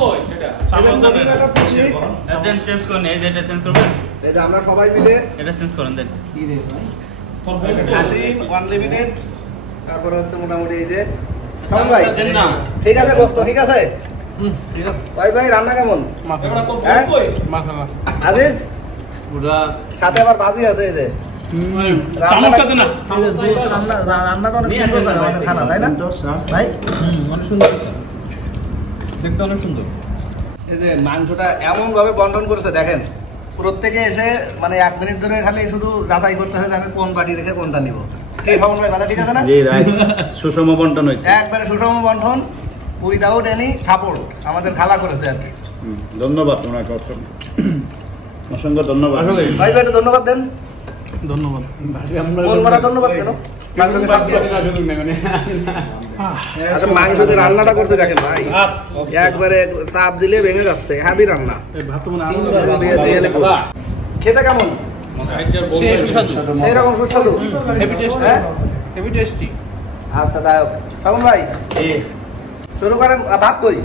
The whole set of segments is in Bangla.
কই এটা দেন চেঞ্জ করুন, এই যে এটা চেঞ্জ করবেন, এই যে আমরা সবাই মিলে এটা চেঞ্জ করুন দেন। কি রে ভাই তোর খাসি আনলিমিটেড, তারপর হচ্ছে মোটামুটি এই যে কেমন ভাই দেন না, ঠিক আছে গোস্ত ঠিক আছে। ঠিক আছে ভাই ভাই রান্না কেমন? এটা তোর বল কই মাখা আজিজ পুরা সাথে আবার ভাজি আছে এই যে চামচটা দে না, রান্নাটা অনেক সুন্দর করে আমাদের খানা তাই না ভাই? অনেক সুন্দর দেখতে, অনেক সুন্দর। এই যে মাংসটা এমন ভাবে বন্টন করেছে দেখেন, প্রত্যেকে এসে মানে 1 মিনিট ধরে খালি শুধু যাচাই করতেছে যে আমি কোন বাটি রেখে কোনটা নিব। কি ভাবুন ভাই, কথা ঠিক আছে না? জি রাইট, সুষম বন্টন হইছে, একবারে সুষম বন্টন উইদাউট এনি সাপোর্ট আমাদের খালা করেছে আর কি। ধন্যবাদ তোমাকে, অসংখ্য ধন্যবাদ ভাই ভাই ধন্যবাদ দেন। ধন্যবাদ। মন ভরা ধন্যবাদ কেন? আচ্ছা মাংসতে রান্নাটা করতে দেখেন ভাই, একবারে চাপ দিলে ভেঙে যাচ্ছে, হ্যাভি রান্না। খেতে কেমন? সেই সুস্বাদু, এইরকম সুস্বাদু, হেভি টেস্টি, হ্যাঁ হেভি টেস্টি। আচ্ছা তাই হোক। কেমন ভাই শুরু করেন, ভাত কই?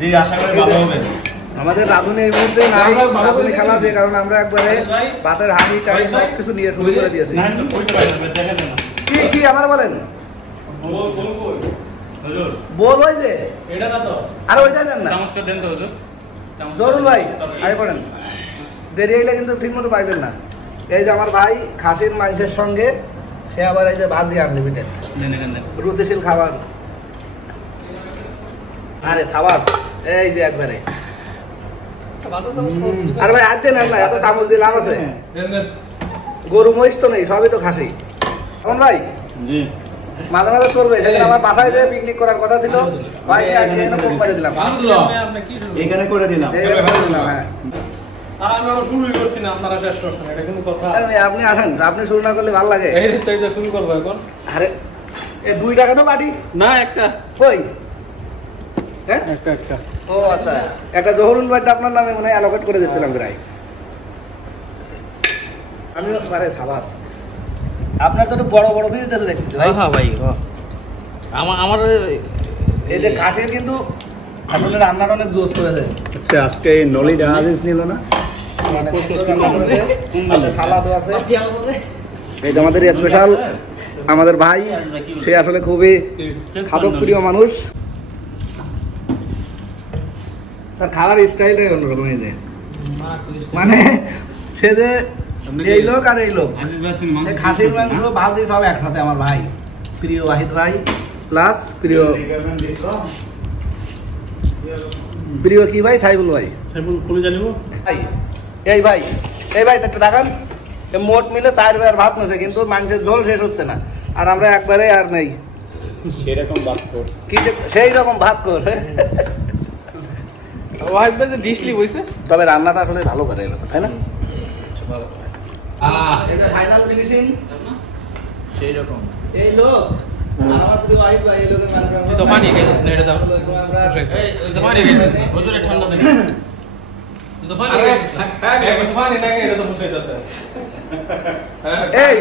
জি আশা করি ভালো হবে। আমাদের রাঁধুনি এই মুহূর্তে নাই, রাঁধুনি খালা যে কারণে আমরা একবারে ভাতের হাঁড়ি টাড়ি সব কিছু নিয়ে শুরু করে দিয়েছি। কি কি আমার বলেন? বল ওই যে এটা না তো, আর ওইটা দেন না। চামচটা দেন তো হুজুর, জরুল ভাই আগে করেন, দেরি হইলে কিন্তু ঠিক মতো পাইবেন না। এই যে আমার ভাই খাসির মাংসের সঙ্গে সে আবার এই যে ভাজি আনলিমিটেড, দেন এখান দেন। রুচিশীল খাবার। আরে খাবার এই যে একবারে, আরে ভাই আজ দেন না, এত চামচ দিয়ে লাভ আছে? গরু মহিষ তো নেই, সবই তো খাসি। কেমন ভাই? জি মাঝে মাঝে চলবে, সেদিন আমার বাসায় যে পিকনিক করার কথা ছিল, ভাই আজকে এনে পোক মেরে দিলাম, এখানে করে দিলাম। হ্যাঁ আর আমি আবার শুরুই করছি না, আপনারা শেষ করছেন, এটা কোনো কথা? আপনি আসেন, আপনি শুরু না করলে ভালো লাগে। এই তো এটা শুরু করবো এখন। আরে এই 2 টাকা তো বাটি না একটা, কই? হ্যাঁ একটা ও আচ্ছা, একটা জহরুল বাটিটা আপনার নামে মনে হয় অ্যালোকেট করে দিয়েছিলাম প্রায়। আমি আরে সাবাস, আপনার তো একটু বড় বড় পিস দিতেছে দেখতেছি ভাই। হ্যাঁ ভাই, আমার এই যে খাসির কিন্তু আসলে রান্নাটা অনেক জোস করেছে। আচ্ছা আজকে নলিটা আজিজ নিল না, মানে সালাদও আছে। এই যে আমাদের স্পেশাল আমাদের ভাই, সে আসলে খুবই খাদক প্রিয় মানুষ, তার খাবার স্টাইলটাই অন্যরকম। এই যে মানে সে যে এই লোক আর এই লোক, খাসির মাংস ভাজি সব একসাথে। আমার ভাই প্রিয় ওয়াহিদ ভাই প্লাস প্রিয় প্রিয় কি ভাই সাইবুল ভাই, ভাই এই ভাই এই ভাই একটু দেখান, মোট মিলে 4 বার ভাত নেছে, কিন্তু মাংসের ঝোল শেষ হচ্ছে না, আর আমরা একবারে আর নেই সেরকম ভাত কর কি সেই রকম ভাত কর। ওয়াহিদ ভাই যে ডিশলি হইছে, তবে রান্নাটা আসলে ভালো করে তাই না? ফাইনাল ফিনিশিং সেই রকম। এই লোক আমার প্রিয় ওয়াহিদ ভাই, এই লোকের তুই তো পানি খাইছিস না, এটা দাও, তুই তো পানি খাইছিস, হুজুরে ঠান্ডা দেন, তুই তো পানি খাইছিস, হ্যাঁ তুই পানি না খেয়ে এটা তো ফুসাইতাছে। এই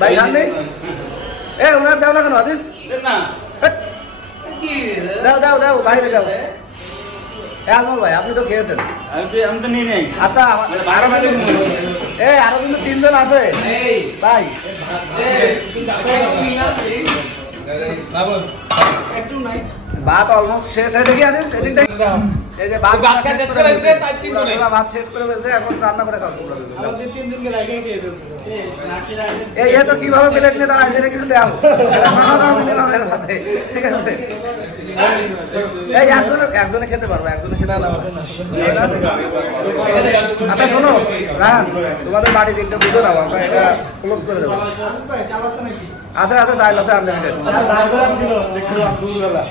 ভাই জানেন এই ওনার দাও না কেন আদিস? দেন না। কি দাও দাও দাও বাইরে দাও। আজমল ভাই আপনি তো খেয়েছেন। আমি তো নিয়ে নেই। আচ্ছা আরো আরো কিন্তু 3 জন আছে ভাই। ভাত অলমোস্ট শেষ হয়ে দেখি আদিস এদিক থেকে। এই যে ভাত শেষ করে ফেলছে, তাই 3 জনে ভাত শেষ করে ফেলছে, এখন রান্না করে খাবো। আমাদের 3 জনকে লাইকে খেয়ে ফেলছে। এই তো কিভাবে প্লেট নিয়ে দাঁড়ায় যেটা কিছু দাও, ঠিক আছে? এই একজনে খেতে পারবো, একজনে খেতে পারবো না। আচ্ছা শোনো রান, তোমাদের বাড়ি 3টা দুটো দাও, আমরা এটা ক্লোজ করে দেবো। চাল আছে নাকি? আচ্ছা আচ্ছা চাইল আছে আনলিমিটেড। ছিল দেখছিলাম দুপুরবেলা।